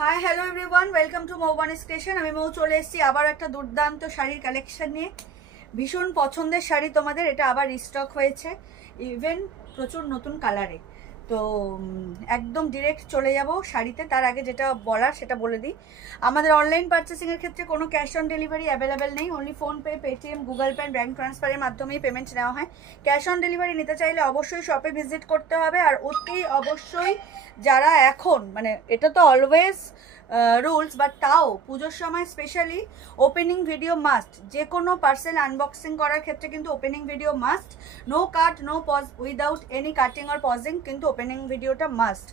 High hello everyone, welcome to Moubani station. আমি মৌ চলে এসেছি আবার একটা দুর্দান্ত শাড়ির কালেকশন নিয়ে। ভীষণ পছন্দের শাড়ি তোমাদের, এটা আবার রিস্টক হয়েছে, ইভেন প্রচুর নতুন কালারে। তো একদম ডিরেক্ট চলে যাব শাড়িতে। তার আগে যেটা বলার সেটা বলে দিই, আমাদের অনলাইন পারচেসিংয়ের ক্ষেত্রে কোনো ক্যাশ অন ডেলিভারি অ্যাভেলেবেল নেই। Only PhonePe, Paytm, Google pay, bank ট্রান্সফারের মাধ্যমেই পেমেন্ট নেওয়া হয়। ক্যাশ অন ডেলিভারি নিতে চাইলে অবশ্যই শপে ভিজিট করতে হবে। আর অতি অবশ্যই যারা এখন এটা তো অলওয়েজ রুলস, বাট তাও পুজোর সময় স্পেশালি ওপেনিং ভিডিও মাস্ট। যে কোনো পার্সেল আনবক্সিং করার ক্ষেত্রে কিন্তু opening video must. No cut, no pause, without any cutting or pausing কিন্তু ওপেনিং ভিডিওটা মাস্ট।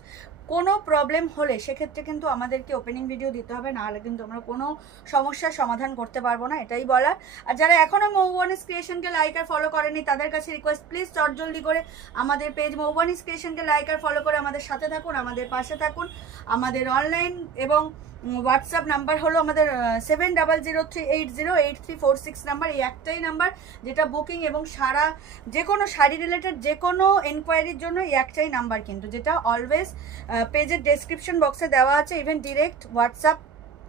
কোনো প্রবলেম হলে সেক্ষেত্রে কিন্তু আমাদেরকে ওপেনিং ভিডিও দিতে হবে, নাহলে কিন্তু আমরা কোনো সমস্যার সমাধান করতে পারবো না, এটাই বলার। আর যারা এখনও মৌবানিস ক্রিয়েশনকে লাইক আর ফলো করেনি তাদের কাছে রিকোয়েস্ট, প্লিজ চটজলদি করে আমাদের পেজ মৌবানিস ক্রিয়েশনকে লাইক আর ফলো করে আমাদের সাথে থাকুন, আমাদের পাশে থাকুন। আমাদের অনলাইন এবং হোয়াটসঅ্যাপ নাম্বার হলো আমাদের 7003808346 নাম্বার। এই একটাই নাম্বার যেটা বুকিং এবং সারা যে কোনো শাড়ি রিলেটেড যে কোনো এনকোয়ারির জন্য এই একটাই নাম্বার, কিন্তু যেটা অলওয়েজ পেজের ডেসক্রিপশন বক্সে দেওয়া আছে। ইভেন ডিরেক্ট হোয়াটসঅ্যাপ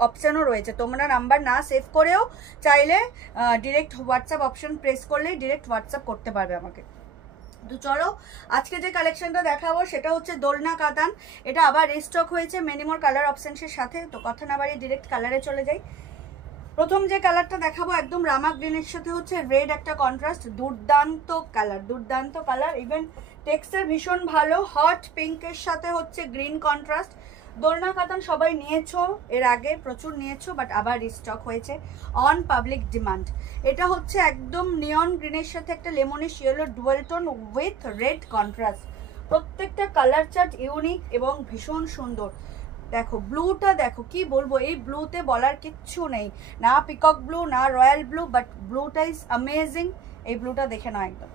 অপশানও রয়েছে, তোমরা নাম্বার না সেভ করেও চাইলে ডিরেক্ট হোয়াটসঅ্যাপ অপশন প্রেস করলেই ডিরেক্ট হোয়াটসঅ্যাপ করতে পারবে আমাকে। তো চলো আজকে যে কালেকশনটা দেখাবো সেটা হচ্ছে দোলনা কাতান। এটা আবার রিস্টক হয়েছে মেনিমোর কালার অপশনসের সাথে। তো কথা না বাড়িয়ে ডিরেক্ট কালারে চলে যাই। প্রথম যে কালারটা দেখাবো একদম রামা গ্রিনের সাথে হচ্ছে রেড একটা কন্ট্রাস্ট, দুর্দান্ত কালার, দুর্দান্ত কালার। ইভেন টেক্সচার ভীষণ ভালো। হট পিঙ্কের সাথে হচ্ছে গ্রিন কন্ট্রাস্ট। দোলনা কাতান সবাই নিয়েছো, এর আগে প্রচুর নিয়েছো, বাট আবার রিস্টক হয়েছে অন পাবলিক ডিমান্ড। এটা হচ্ছে একদম নিয়ন গ্রিনের সাথে একটা lemonish yellow dual tone with red contrast. প্রত্যেকটা কালার চার্ট ইউনিক এবং ভীষণ সুন্দর। দেখো ব্লুটা, দেখো কি বলবো, এই ব্লুতে বলার কিচ্ছু নেই, না পিকক ব্লু না রয়্যাল ব্লু, বাট ব্লুটা ইজ অ্যামেজিং। এই ব্লুটা দেখে নাও, একদম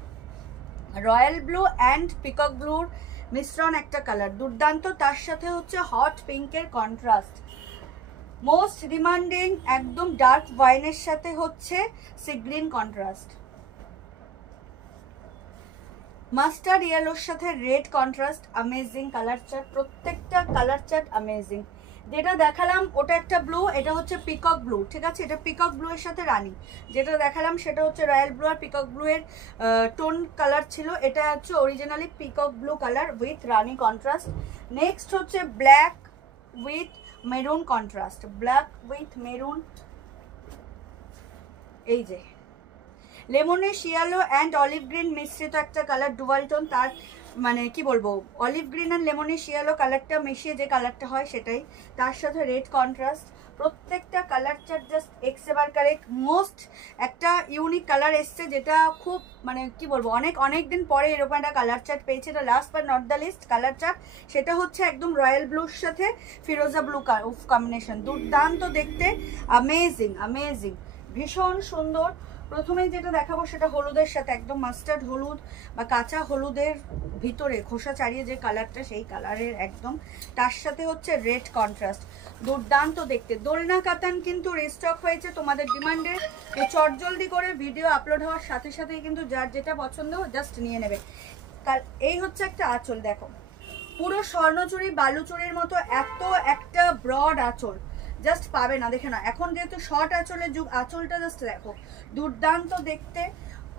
রয়্যাল ব্লু অ্যান্ড পিকক ব্লুর মিশ্রণ একটা কালার, দুর্দান্ত। তার সাথে হচ্ছে হট পিঙ্কের কন্ট্রাস্ট, মোস্ট ডিমান্ডিং একদম ডার্ক ওয়াইনের সাথে হচ্ছে সি গ্রিন কন্ট্রাস্ট, মাস্টার্ড ইয়েলোর সাথে red contrast. Amazing colour chart, প্রত্যেকটা কালার চার্ট অ্যামেজিং। যেটা দেখালাম ওটা একটা ব্লু, এটা হচ্ছে পিকক ব্লু, ঠিক আছে? এটা পিকক ব্লু এর সাথে রানী। যেটা দেখালাম সেটা হচ্ছে রয়্যাল ব্লু আর পিকক ব্লু এর টোন কালার ছিল। এটা হচ্ছে originally peacock blue colour with রানী কন্ট্রাস্ট। নেক্সট হচ্ছে black with maroon contrast, black with maroon. এই যে লেমনের শিয়ালো অ্যান্ড অলিভ গ্রিন মিশ্রিত একটা কালার, ডুয়াল টোন। তার কি বলবো, অলিভ গ্রিন আর লেমনের শিয়ালো কালারটা মিশিয়ে যে কালারটা হয় সেটাই, তার সাথে রেড কন্ট্রাস্ট। প্রত্যেকটা কালার চার্ট জাস্ট এক্সেবার কারেক্ট। মোস্ট একটা ইউনিক কালার এসছে, যেটা খুব কি বলবো, অনেক দিন পরে এরকম একটা কালার চার্ট পেয়েছে। এটা last but not the least colour chart, সেটা হচ্ছে একদম রয়্যাল ব্লুর সাথে ফিরোজা ব্লু কম্বিনেশন, দুর্দান্ত দেখতে, অ্যামেজিং অ্যামেজিং, ভীষণ সুন্দর। প্রথমেই যেটা দেখাবো সেটা হলুদের সাথে, একদম মাস্টার্ড হলুদ বা কাঁচা হলুদের ভিতরে খোসা ছাড়িয়ে যে কালারটা, সেই কালারের একদম। তার সাথে হচ্ছে রেড কন্ট্রাস্ট, দুর্দান্ত দেখতে। দোলনা কাতান কিন্তু রিস্টক হয়েছে তোমাদের ডিমান্ডে। তো চটজলদি করে ভিডিও আপলোড হওয়ার সাথে সাথেই কিন্তু যার যেটা পছন্দ জাস্ট নিয়ে নেবে। এই হচ্ছে একটা আঁচল, দেখো পুরো স্বর্ণচুরি বালুচুরির মতো এত একটা ব্রড আঁচল জাস্ট পাবে না, দেখে না। এখন যেহেতু শর্ট আঁচলের যুগ, আঁচলটা জাস্ট দেখো, দুর্দান্ত দেখতে,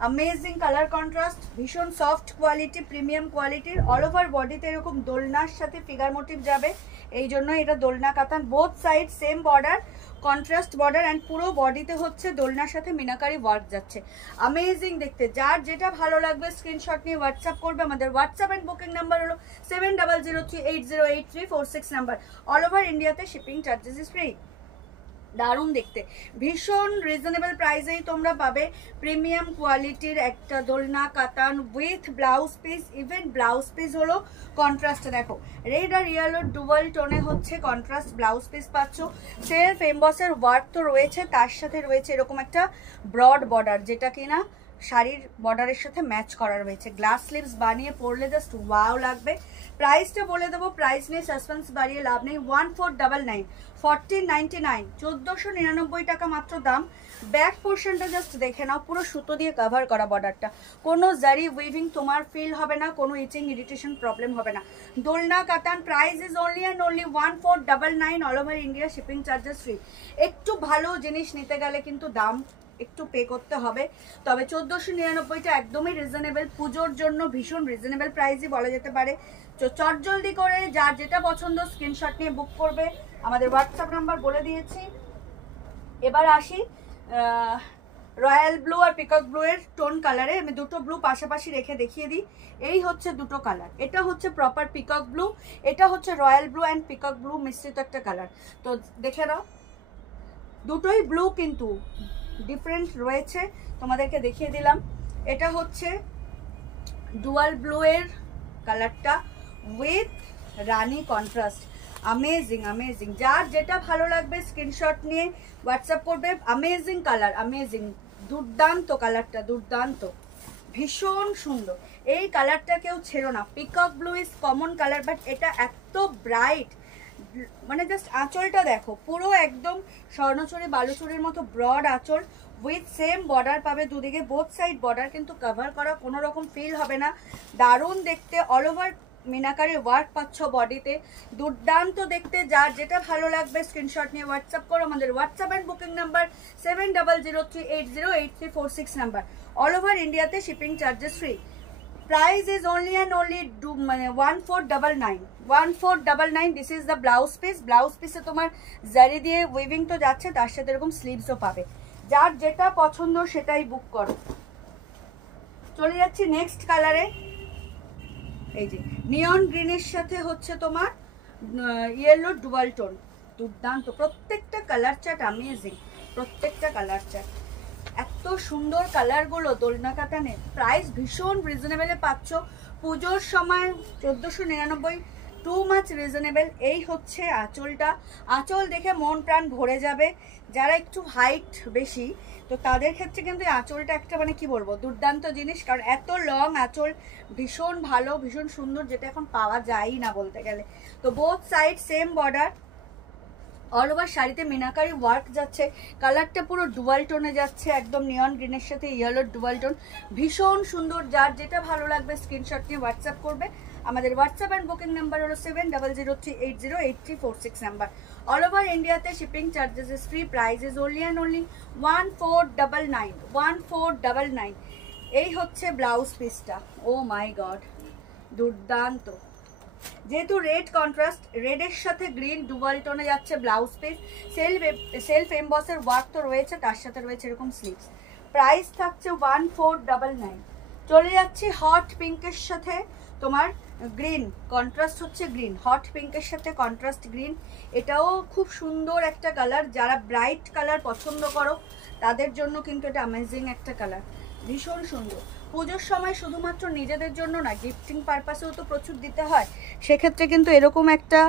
অ্যামেজিং কালার কন্ট্রাস্ট, ভীষণ সফট কোয়ালিটি, প্রিমিয়াম কোয়ালিটির। অল ওভার বডিতে এরকম দোলনার সাথে ফিগার মোটিভ যাবে, এই জন্য এটা দোলনা কাতান। Both side same border, contrast border, and পুরো বডিতে হচ্ছে দোলনার সাথে মিনাকারি ওয়ার্ক যাচ্ছে। অ্যামেজিং দেখতে। যার যেটা ভালো লাগবে স্ক্রিনশট নিয়ে হোয়াটসঅ্যাপ করবে। আমাদের হোয়াটসঅ্যাপ অ্যান্ড বুকিং নাম্বার হলো 7003808346 নাম্বার। অল ওভার ইন্ডিয়াতে শিপিং চার্জেস ইজ ফ্রি। দারুণ দেখতে, ভীষণ রিজনেবল প্রাইসেই তোমরা পাবে প্রিমিয়াম কোয়ালিটির একটা দোলনা কাতান with blouse piece. Even blouse piece হলো কন্ট্রাস্টে, দেখো রেড আর ইয়েলো ডুয়াল টোনে হচ্ছে কন্ট্রাস্ট ব্লাউজ পিস পাচ্ছ। সেলফ এমবসের ওয়ার্ক তো রয়েছে, তার সাথে রয়েছে এরকম একটা ব্রড বর্ডার, যেটা কিনা শাড়ির বর্ডারের সাথে ম্যাচ করা রয়েছে। গ্লাস স্লিভস বানিয়ে পরলে জাস্ট ওয়াও লাগবে। প্রাইসটা বলে দেবো, প্রাইস নিয়ে সাসপেন্স বাড়িয়ে লাভ নেই। 1499, 1499, 1499 টাকা মাত্র দাম। ব্যাক পোর্শনটা জাস্ট দেখে নাও, পুরো সুতো দিয়ে কভার করা বর্ডারটা, কোনো জারি উইভিং তোমার ফিল হবে না, কোনো ইচিং ইরিটেশন প্রবলেম হবে না। দোলনা কাতান, price is only and only 1499, all over India shipping charges free. একটু ভালো জিনিস নিতে গেলে কিন্তু দাম একটু পে করতে হবে, তবে 1499টা একদমই রিজনেবল, পুজোর জন্য ভীষণ রিজনেবল প্রাইসই বলা যেতে পারে। তো চটজলদি করে যার যেটা পছন্দ স্ক্রিনশট নিয়ে বুক করবে, আমাদের হোয়াটসঅ্যাপ নাম্বার বলে দিয়েছি। এবার আসি রয়্যাল ব্লু আর পিকক ব্লু এর টোন কালারে, আমি দুটো ব্লু পাশাপাশি রেখে দেখিয়ে দিই। এই হচ্ছে দুটো কালার, এটা হচ্ছে প্রপার পিকক ব্লু, এটা হচ্ছে royal blue and peacock blue মিশ্রিত একটা কালার। তো দেখে নাও, দুটোই ব্লু কিন্তু ডিফারেন্ট রয়েছে, তোমাদেরকে দেখিয়ে দিলাম। এটা হচ্ছে ডুয়াল ব্লু এর কালারটা with Rani contrast, amazing amazing. যার যেটা ভালো লাগবে স্ক্রিনশট নিয়ে হোয়াটসঅ্যাপ করবে। अमेजिंग কালার, अमेजिंग, দুর্দান্ত কালারটা, দুর্দান্ত, ভীষণ সুন্দর। এই কালারটা কেউ ছেড়ো না। Peacock blue is common colour, but এটা এত ব্রাইট, মানে জাস্ট আঁচলটা দেখো, পুরো একদম স্বর্ণচুরি বালুচুরির মতো ব্রড আঁচল উইথ সেম বর্ডার পাবে দুদিকে, বোথ সাইড বর্ডার কিন্তু কভার করা, কোনো রকম ফিল হবে না। দারুণ দেখতে, অল ওভার মিনাকারি ওয়ার্ক পাচ্ছ বডিতে, দুর্দান্ত দেখতে। যার যেটা ভালো লাগবে স্ক্রিনশট নিয়ে হোয়াটসঅ্যাপ করো। আমাদের WhatsApp and booking number 7003808346 number. All over ইন্ডিয়াতে shipping charges free. Price is only and only 1499, 1499। This is the blouse piece. Blouse পিসে তোমার জারি দিয়ে উইভিং তো যাচ্ছে, তার সাথে এরকম স্লিভসও পাবে। যার যেটা পছন্দ সেটাই বুক করো। চলে যাচ্ছি নেক্সট কালারে। এই যে নিয়ন গ্রিনের সাথে হচ্ছে তোমার ইয়েলো ডুয়াল টোন, দুর্দান্ত। প্রত্যেকটা কালার চার্ট অ্যামেজিং, প্রত্যেকটা কালার চার্ট এত সুন্দর কালারগুলো দোলনা কাতানে। প্রাইস ভীষণ রিজনেবলে পাচ্ছ পুজোর সময়, 1499, টু মাচ রিজনেবল। এই হচ্ছে আঁচলটা, আঁচল দেখে মন প্রাণ ভরে যাবে। যারা একটু হাইট বেশি, তো তাদের ক্ষেত্রে কিন্তু এই আঁচলটা একটা মানে কি বলবো, দুর্দান্ত জিনিস, কারণ এত লং আঁচল, ভীষণ ভালো, ভীষণ সুন্দর, যেটা এখন পাওয়া যায়ই না বলতে গেলে। তো both side same border, all over শাড়িতে মিনাকারি ওয়ার্ক যাচ্ছে, কালারটা পুরো ডুয়াল টোনে যাচ্ছে, একদম নিয়ন গ্রিনের সাথে ইয়েলোর ডুয়াল টোন, ভীষণ সুন্দর। যার যেটা ভালো লাগবে স্ক্রিনশট নিয়ে হোয়াটসঅ্যাপ করবে। আমাদের হোয়াটসঅ্যাপ অ্যান্ড বুকিং নাম্বার হলো 7003808346 নাম্বার। অল ওভার ইন্ডিয়াতে shipping charges is free. Price is only and only 1499, 1499। এই হচ্ছে ব্লাউজ পিসটা, ও মাই গড, দুর্দান্ত। যেহেতু রেড কন্ট্রাস্ট, রেডের সাথে গ্রিন ডুয়াল টোনে যাচ্ছে ব্লাউজ পিস, সেলফ এমবসের ওয়ার্ক তো রয়েছে, তার সাথে রয়েছে এরকম স্লিভস। প্রাইস থাকছে 1499। চলে যাচ্ছি হট পিঙ্কের সাথে তোমার গ্রিন, কন্ট্রাস্ট হচ্ছে গ্রিন, হট পিঙ্কের সাথে কন্ট্রাস্ট গ্রিন। এটাও খুব সুন্দর একটা কালার, যারা ব্রাইট কালার পছন্দ করো তাদের জন্য কিন্তু এটা অ্যামেজিং একটা কালার, ভীষণ সুন্দর। পুজোর সময় শুধুমাত্র নিজেদের জন্য না, গিফটিং পারপাসেও তো প্রচুর দিতে হয়, সেক্ষেত্রে কিন্তু এরকম একটা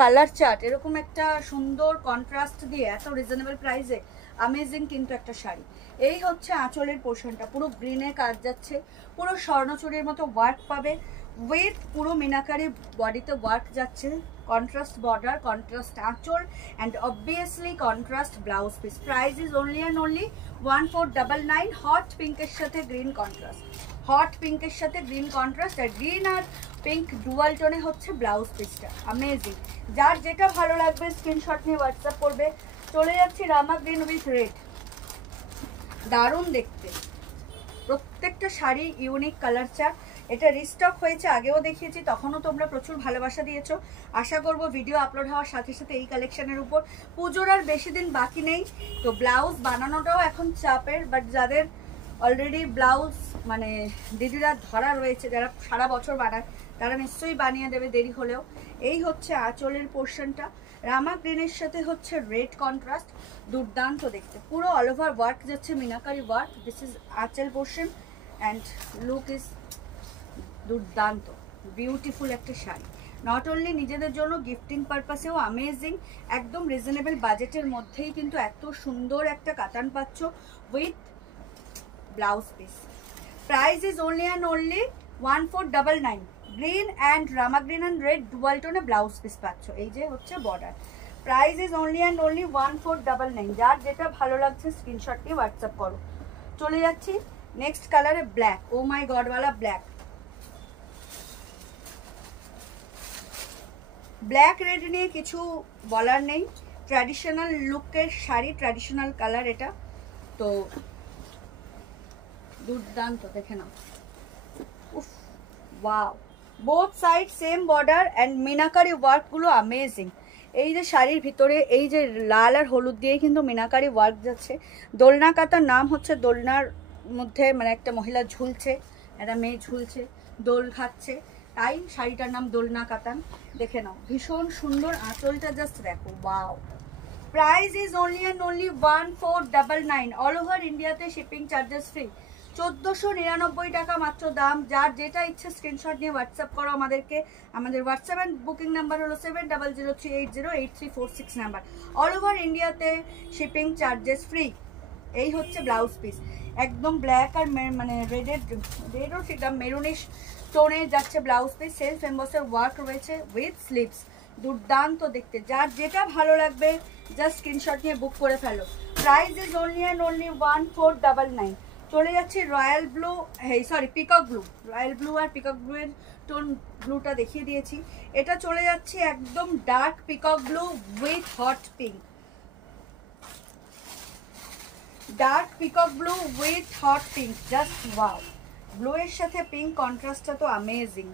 কালার চার্ট, এরকম একটা সুন্দর কন্ট্রাস্ট দিয়ে এত রিজনেবল প্রাইসে অ্যামেজিং কিন্তু একটা শাড়ি। এই হচ্ছে আঁচলের পোর্শনটা, পুরো গ্রিনে কাজ যাচ্ছে, পুরো স্বর্ণচুরির মতো ওয়ার্ক পাবে উইথ পুরো মিনাকারি বডিতে ওয়ার্ক যাচ্ছে, কন্ট্রাস্ট বর্ডার, কন্ট্রাস্ট আঁচল and obviously contrast blouse piece. Price is only and only 1499। Hot পিঙ্কের সাথে গ্রিন কন্ট্রাস্ট, হট পিঙ্কের সাথে গ্রিন কন্ট্রাস্ট, আর গ্রিন আর পিঙ্ক ডুয়াল টোনে হচ্ছে ব্লাউজ পিসটা, অ্যামেজিং। যার যেটা ভালো লাগবে স্ক্রিনশট নিয়ে হোয়াটসঅ্যাপ করবে। চলে যাচ্ছি রামা গ্রিন উইথ রেড, দারুণ দেখতে, প্রত্যেকটা শাড়ি ইউনিক কালার চার্ট। এটা রিস্টক হয়েছে, আগেও দেখিয়েছি, তখনও তোমরা প্রচুর ভালোবাসা দিয়েছো। আশা করব ভিডিও আপলোড হওয়ার সাথে সাথে এই কালেকশনের উপর, পুজোর আর বেশি দিন বাকি নেই, তো ব্লাউজ বানানোটাও এখন চাপের, বাট যাদের অলরেডি ব্লাউজ মানে দিদিরা ধরা রয়েছে, যারা সারা বছর বানায়, তারা নিশ্চয়ই বানিয়ে দেবে দেরি হলেও। এই হচ্ছে আঁচলের পোর্শনটা, রামা গ্রিনের সাথে হচ্ছে রেড কন্ট্রাস্ট, দুর্দান্ত দেখতে, পুরো অল ওভার ওয়ার্ক যাচ্ছে, মিনাকারি ওয়ার্ক। দিস ইজ আঁচল পোর্শন অ্যান্ড লুক ইজ দুর্দান্ত, বিউটিফুল একটা শাড়ি। নট অনলি নিজেদের জন্য, গিফটিং পারপাসেও অ্যামেজিং, একদম রিজনেবল বাজেটের মধ্যেই কিন্তু এত সুন্দর একটা কাতান পাচ্ছ with blouse piece. Price is only and only 1499। Green and রামা গ্রিন অ্যান্ড রেড ডুয়াল টোনে ব্লাউজ পিস পাচ্ছ। এই যে হচ্ছে border. Price is only and only 1499। যার যেটা ভালো লাগছে স্ক্রিনশট নিয়ে হোয়াটসঅ্যাপ করো। চলে যাচ্ছি নেক্সট কালারে ব্ল্যাক। ও মাই গড ওয়ালা ব্ল্যাক। ব্ল্যাক রেড নিয়ে কিছু বলার নেই, ট্র্যাডিশনাল লুকের শাড়ি, ট্র্যাডিশনাল কালার এটা, তো দুর্দান্ত। দেখে নাও, উফ wow, both side same border and meenakari ওয়ার্কগুলো অ্যামেজিং। এই যে শাড়ির ভিতরে এই যে লাল আর হলুদ দিয়ে কিন্তু মিনাকারি ওয়ার্ক যাচ্ছে। দোলনা কাতার নাম হচ্ছে, দোলনার মধ্যে মানে একটা মহিলা ঝুলছে, একটা মেয়ে ঝুলছে, দোল খাচ্ছে, তাই শাড়িটার নাম দোলনা কাতান। দেখে নাও, ভীষণ সুন্দর। আঁচলটা জাস্ট দেখো, wow. Price is only and only 1499। All over ইন্ডিয়াতে শিপিং চার্জেস ফ্রি। 1499 টাকা মাত্র দাম। যার যেটা ইচ্ছে স্ক্রিনশট নিয়ে হোয়াটসঅ্যাপ করো আমাদেরকে। আমাদের হোয়াটসঅ্যাপ অ্যান্ড বুকিং নাম্বার হলো 7003808346 নাম্বার। অল ওভার ইন্ডিয়াতে শিপিং চার্জেস ফ্রি। এই হচ্ছে ব্লাউজ পিস, একদম ব্ল্যাক আর মানে রেডও ঠিক মেরুনিশ টোনে যাচ্ছে ব্লাউজ পিস। সেলফ এমবসের ওয়ার্ক রয়েছে উইথ স্লিভস, দুর্দান্ত দেখতে। যার যেটা ভালো লাগবে জাস্ট স্ক্রিনশট নিয়ে বুক করে ফেলো। Price is only and only 1499। চলে যাচ্ছি royal blue, sorry peacock blue. Royal blue আর পিকক ব্লু এর টোন ব্লুটা দেখিয়ে দিয়েছি। এটা চলে যাচ্ছে একদম dark peacock blue with hot pink. Dark peacock blue with hot pink, just wow. Blue এর সাথে পিঙ্ক কন্ট্রাস্টটা তো অ্যামেজিং।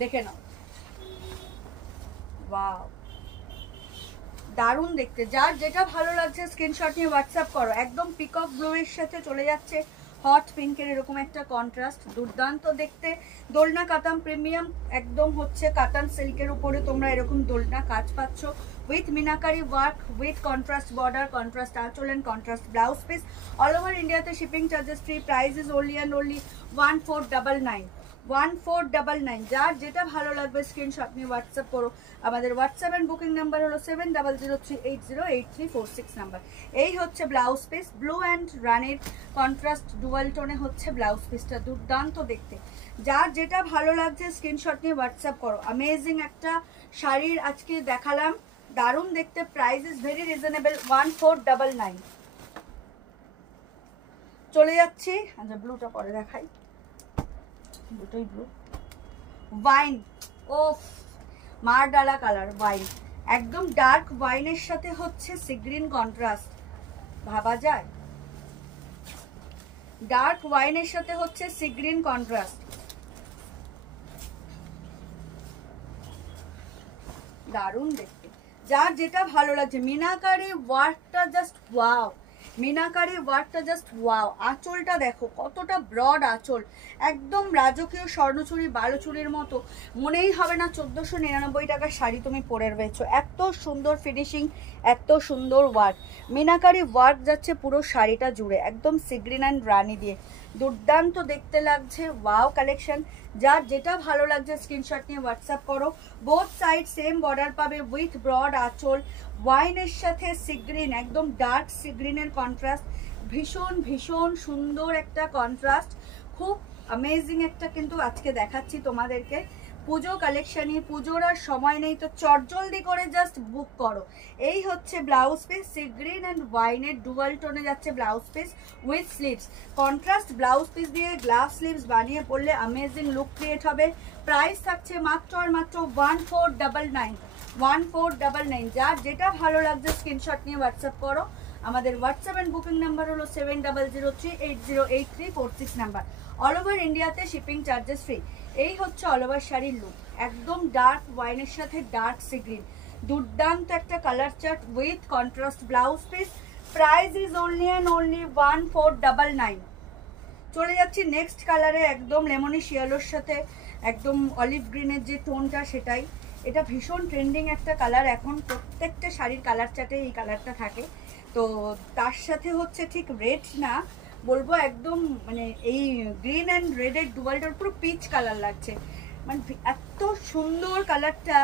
দেখে নাও, ওয়াও, দারুণ দেখতে। যার যেটা ভালো লাগছে স্ক্রিনশট নিয়ে হোয়াটসঅ্যাপ করো। একদম পিকক ব্লু এর সাথে চলে যাচ্ছে হট পিঙ্কের এরকম একটা কন্ট্রাস্ট, দুর্দান্ত দেখতে। দোলনা কাতান প্রিমিয়াম, একদম হচ্ছে কাতান সিল্কের উপরে তোমরা এরকম দোলনা কাজ পাচ্ছ with meenakari work, with contrast border, contrast আঁচল and contrast blouse piece. All over ইন্ডিয়াতে shipping charges free. Price is only and only 1499। 1499। যার যেটা ভালো লাগবে স্ক্রিনশট নিয়ে হোয়াটসঅ্যাপ করো। আমাদের হোয়াটসঅ্যাপ অ্যান্ড বুকিং নাম্বার হলো 7003808346 নাম্বার। এই হচ্ছে ব্লাউজ পিস, ব্লু অ্যান্ড রানির কন্ট্রাস্ট ডুয়াল টোনে হচ্ছে ব্লাউজ পিসটা, দুর্দান্ত দেখতে। যার যেটা ভালো লাগছে স্ক্রিনশট নিয়ে হোয়াটসঅ্যাপ করো। অ্যামেজিং একটা শাড়ির আজকে দেখালাম, দারুণ দেখতে। Price is very reasonable, 1499। চলে যাচ্ছি, আচ্ছা ব্লুটা পরে দেখাই, দুটোই ব্লু। ওয়াইন, ওফ মার ডালা কালার ওয়াইন, একদম ডার্ক ওয়াইনের সাথে হচ্ছে সি গ্রিন কন্ট্রাস্ট, ভাবা যায়? ডার্ক ওয়াইনের সাথে হচ্ছে সি গ্রিন কন্ট্রাস্ট, দারুণ দেখতে। যার যেটা ভালো লাগছে, মিনাকারি ওয়ার্কটা জাস্ট ওয়াও, মিনাকারি ওয়ার্কটা জাস্ট ওয়াও। আঁচলটা দেখো কতটা ব্রড আঁচল, একদম রাজকীয় স্বর্ণচুরি বালুচুরির মতো, মনেই হবে না 1499 টাকার শাড়ি তুমি পরে রয়েছো। এত সুন্দর ফিনিশিং, এত সুন্দর ওয়ার্ক, মিনাকারি ওয়ার্ক যাচ্ছে পুরো শাড়িটা জুড়ে, একদম সিগ্রিন অ্যান্ড রানি দিয়ে, দুর্দান্ত দেখতে লাগছে। Wow collection. যার যেটা ভালো লাগছে স্ক্রিনশট নিয়ে হোয়াটসঅ্যাপ করো। বোথ সাইড সেম বর্ডার পাবে উইথ ব্রড আঁচল, ওয়াইনের সাথে সিগ্রিন, একদম ডার্ক সিগ্রিনের কন্ট্রাস্ট, ভীষণ ভীষণ সুন্দর একটা কন্ট্রাস্ট, খুব অ্যামেজিং একটা কিন্তু আজকে দেখাচ্ছি তোমাদেরকে। পুজো কালেকশনই, পুজোর আর সময় নেই, তো চটজলদি করে জাস্ট বুক করো। এই হচ্ছে blouse piece, sea green and ওয়াইনের ডুয়াল টোনে যাচ্ছে blouse piece with sleeves. Contrast blouse piece দিয়ে গ্লাভ স্লিভস বানিয়ে পড়লে অ্যামেজিং লুক ক্রিয়েট হবে। প্রাইস থাকছে মাত্র আর মাত্র 1499। 1499। যার যেটা ভালো লাগছে স্ক্রিনশট নিয়ে হোয়াটসঅ্যাপ করো। আমাদের হোয়াটসঅ্যাপ অ্যান্ড বুকিং নাম্বার হলো 7003808346 নাম্বার। অল ওভার ইন্ডিয়াতে শিপিং চার্জেস ফ্রি। এই হচ্ছে অল ওভার শাড়ির লুক, একদম ডার্ক ওয়াইনের সাথে ডার্ক সি গ্রিন, দুর্দান্ত একটা colour chart with contrast blouse piece. Price is only and only 1499। চলে যাচ্ছি নেক্সট কালারে, একদম লেমনি শিয়ালোর সাথে একদম অলিভ গ্রিনের যে টোনটা সেটাই। এটা ভীষণ ট্রেন্ডিং একটা কালার, এখন প্রত্যেকটা শাড়ির কালার চার্টে এই কালারটা থাকে। তো তার সাথে হচ্ছে ঠিক রেড না বলবো, একদম মানে এই গ্রিন অ্যান্ড রেডের ডুয়ালটার পুরো পিচ কালার লাগছে, মানে এত সুন্দর কালারটা,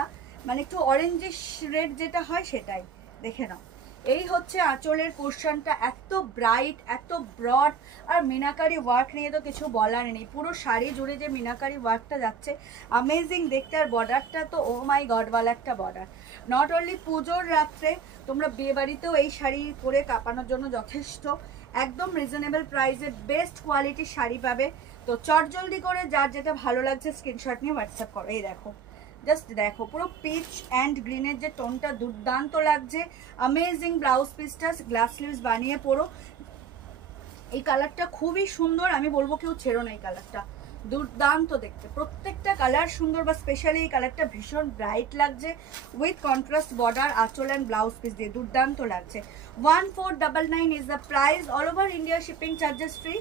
মানে একটু অরেঞ্জিশ রেড যেটা হয় সেটাই। দেখে নাও এই হচ্ছে আঁচলের পোর্শনটা, এত ব্রাইট, এত ব্রড, আর মিনাকারি ওয়ার্ক নিয়ে তো কিছু বলার নেই। পুরো শাড়ি জুড়ে যে মিনাকারি ওয়ার্কটা যাচ্ছে অ্যামেজিং দেখতে। আর বর্ডারটা তো ও মাই গডওয়ালা একটা বর্ডার। নট অনলি পুজোর রাত্রে, তোমরা বিয়ে বাড়িতেও এই শাড়ি পরে কাঁপানোর জন্য যথেষ্ট। একদম রিজনেবল প্রাইসে বেস্ট কোয়ালিটির শাড়ি পাবে। তো চটজলদি করে যার যেটা ভালো লাগছে স্ক্রিনশট নিয়ে হোয়াটসঅ্যাপ করো। এই দেখো, জাস্ট দেখো, পুরো পিচ অ্যান্ড গ্রিনের যে টোনটা দুর্দান্ত লাগছে। অ্যামেজিং ব্লাউজ পিসটা গ্লাস স্লিভস বানিয়ে পরো। এই কালারটা খুবই সুন্দর, আমি বলবো কেউ ছেড়ো না এই কালারটা, দুর্দান্ত দেখতে। প্রত্যেকটা কালার সুন্দর, বা স্পেশালি এই কালারটা ভীষণ ব্রাইট লাগছে উইথ কন্ট্রাস্ট বর্ডার, আঁচল অ্যান্ড ব্লাউজ পিস দিয়ে দুর্দান্ত লাগছে। 1499 is the price. All over India shipping charges free.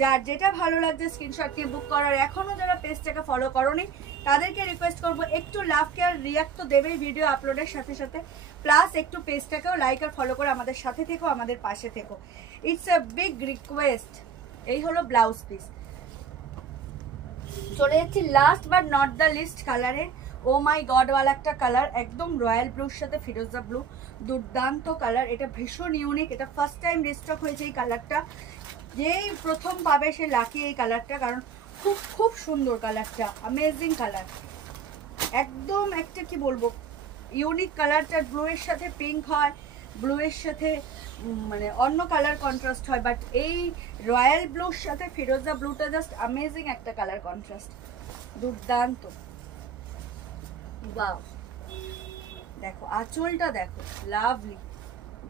যার যেটা ভালো লাগছে স্ক্রিনশট নিয়ে বুক করার। এখনও যারা পেজটাকে ফলো করোনি তাদেরকে রিকোয়েস্ট করবো, একটু লাভ কেয়ার রিয়াক্ট তো দেবেই ভিডিও আপলোডের সাথে সাথে, প্লাস একটু পেজটাকেও লাইক আর ফলো করে আমাদের সাথে থেকো, আমাদের পাশে থেকো। It's a big request. এই হলো ব্লাউজ পিস। চলে যাচ্ছি last but not the least কালারে। ও মাই গড ওয়ালা একটা কালার, একদম রয়্যাল ব্লুর সাথে ফিরোজা ব্লু, দুর্দান্ত কালার। এটা ভীষণ ইউনিক, এটা ফার্স্ট টাইম রিস্টক হয়েছে এই কালারটা। যেই প্রথম পাবে সে লাকি এই কালারটা, কারণ খুব খুব সুন্দর কালারটা, অ্যামেজিং কালার। একদম একটা কি বলবো ইউনিক কালারটা। ব্লু এর সাথে পিঙ্ক হয়, ব্লু এর সাথে মানে অন্য কালার কন্ট্রাস্ট হয়, বাট এই রয়্যাল ব্লুর সাথে ফিরোজা ব্লুটা জাস্ট অ্যামেজিং একটা কালার কন্ট্রাস্ট, দুর্দান্ত। বাহ, দেখো আঁচলটা দেখো, লাভলি,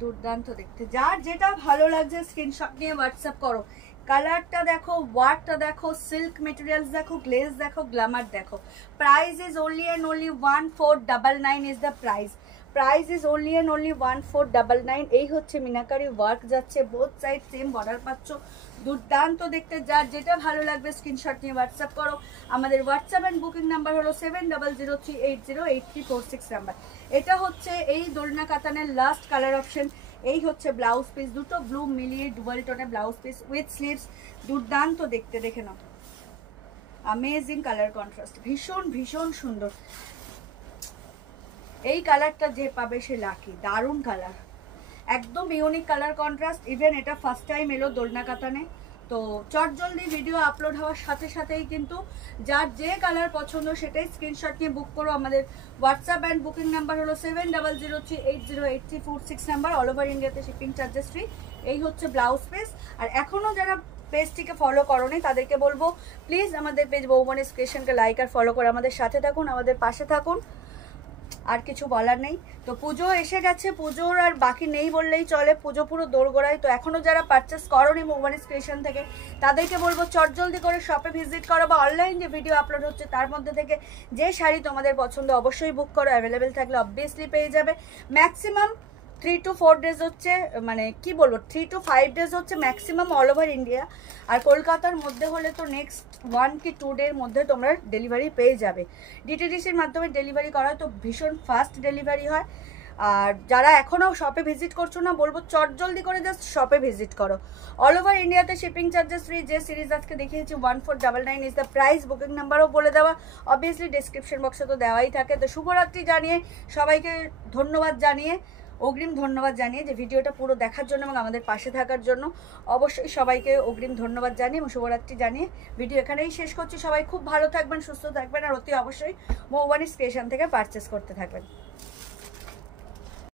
দুর্দান্ত দেখতে। যার যেটা ভালো লাগছে স্ক্রিনশট নিয়ে হোয়াটসঅ্যাপ করো। কালারটা দেখো, ওয়ার্কটা দেখো, সিল্ক মেটেরিয়ালস দেখো, গ্লেজ দেখো, গ্ল্যামার দেখো। Price is only and only 1499 is the price. Price is only and only 1499। এই হচ্ছে মিনাকারি ওয়ার্ক যাচ্ছে, বোথ সাইড সেম বর্ডার পাচ্ছ, দুর্দান্ত দেখতে। যার যেটা ভালো লাগবে স্ক্রিনশট নিয়ে হোয়াটসঅ্যাপ করো। আমাদের হোয়াটসঅ্যাপ অ্যান্ড বুকিং নাম্বার হলো 7003808346 নাম্বার। এটা হচ্ছে এই দোলনা কাতানের লাস্ট কালার অপশন। এই হচ্ছে ব্লাউজ পিস, দুটো ব্লু মিলিয়ে ডুয়াল টোনে ব্লাউজ পিস উইথ স্লিভস, দুর্দান্ত দেখতে। দেখে নাও, অ্যামেজিং কালার কন্ট্রাস্ট, ভীষণ ভীষণ সুন্দর। এই কালারটা যে পাবে সে লাকি, দারুণ কালার, একদম ইউনিক কালার কন্ট্রাস্ট। ইভেন এটা ফার্স্ট টাইম এলো দোলনা কাতানে। তো চটজলদি ভিডিও আপলোড হওয়ার সাথে সাথেই কিন্তু যার যে কালার পছন্দ সেটাই স্ক্রিনশট নিয়ে বুক করো। আমাদের হোয়াটসঅ্যাপ অ্যান্ড বুকিং নাম্বার হলো 7003808346 নাম্বার। অল ওভার ইন্ডিয়াতে শিপিং চার্জেস ফ্রি। এই হচ্ছে ব্লাউজ পিস। আর এখনও যারা পেজটিকে ফলো করোনি তাদেরকে বলবো প্লিজ আমাদের পেজ বৌমনিস ক্রিয়েশনকে লাইক আর ফলো করে আমাদের সাথে থাকুন, আমাদের পাশে থাকুন। আর কিছু বলার নেই। তো পুজো এসে গেছে, পুজোর আর বাকি নেই বললেই চলে, পুজো পুরো দোরগোড়ায়। তো এখনও যারা পারচেস করোনি বৌমনিস ক্রিয়েশন থেকে তাদেরকে বলবো চটজলদি করে শপে ভিজিট করো, বা অনলাইন যে ভিডিও আপলোড হচ্ছে তার মধ্যে থেকে যে শাড়ি তোমাদের পছন্দ অবশ্যই বুক করো। অ্যাভেলেবেল থাকলে অবভিয়াসলি পেয়ে যাবে। ম্যাক্সিমাম 3 to 4 ডেজ হচ্ছে, মানে কি বলবো 3 to 5 ডেজ হচ্ছে ম্যাক্সিমাম অল ওভার ইন্ডিয়া। আর কলকাতার মধ্যে হলে তো নেক্সট 1 কি 2 ডের মধ্যে তোমরা ডেলিভারি পেয়ে যাবে। ডিটিডিসির মাধ্যমে ডেলিভারি করা হয়, তো ভীষণ ফাস্ট ডেলিভারি হয়। আর যারা এখনও শপে ভিজিট করছো না বলবো চটজলদি করে জাস্ট শপে ভিজিট করো। অল ওভার ইন্ডিয়াতে শিপিং চার্জেস ফ্রি। যে সিরিজ আজকে দেখিয়েছি 1499 ইজ দ্য প্রাইস। বুকিং নাম্বারও বলে দেওয়া, অবভিয়াসলি ডিসক্রিপশন বক্সে তো দেওয়াই থাকে। তো শুভরাত্রি জানিয়ে সবাইকে ধন্যবাদ জানিয়ে, অগ্রিম ধন্যবাদ জানিয়ে যে ভিডিওটা পুরো দেখার জন্য এবং আমাদের পাশে থাকার জন্য অবশ্যই সবাইকে অগ্রিম ধন্যবাদ জানিয়ে এবং শুভরাত্রি জানিয়ে ভিডিও এখানেই শেষ করছি। সবাই খুব ভালো থাকবেন, সুস্থ থাকবেন, আর অতি অবশ্যই বৌমনিস ক্রিয়েশন থেকে পারচেস করতে থাকবেন।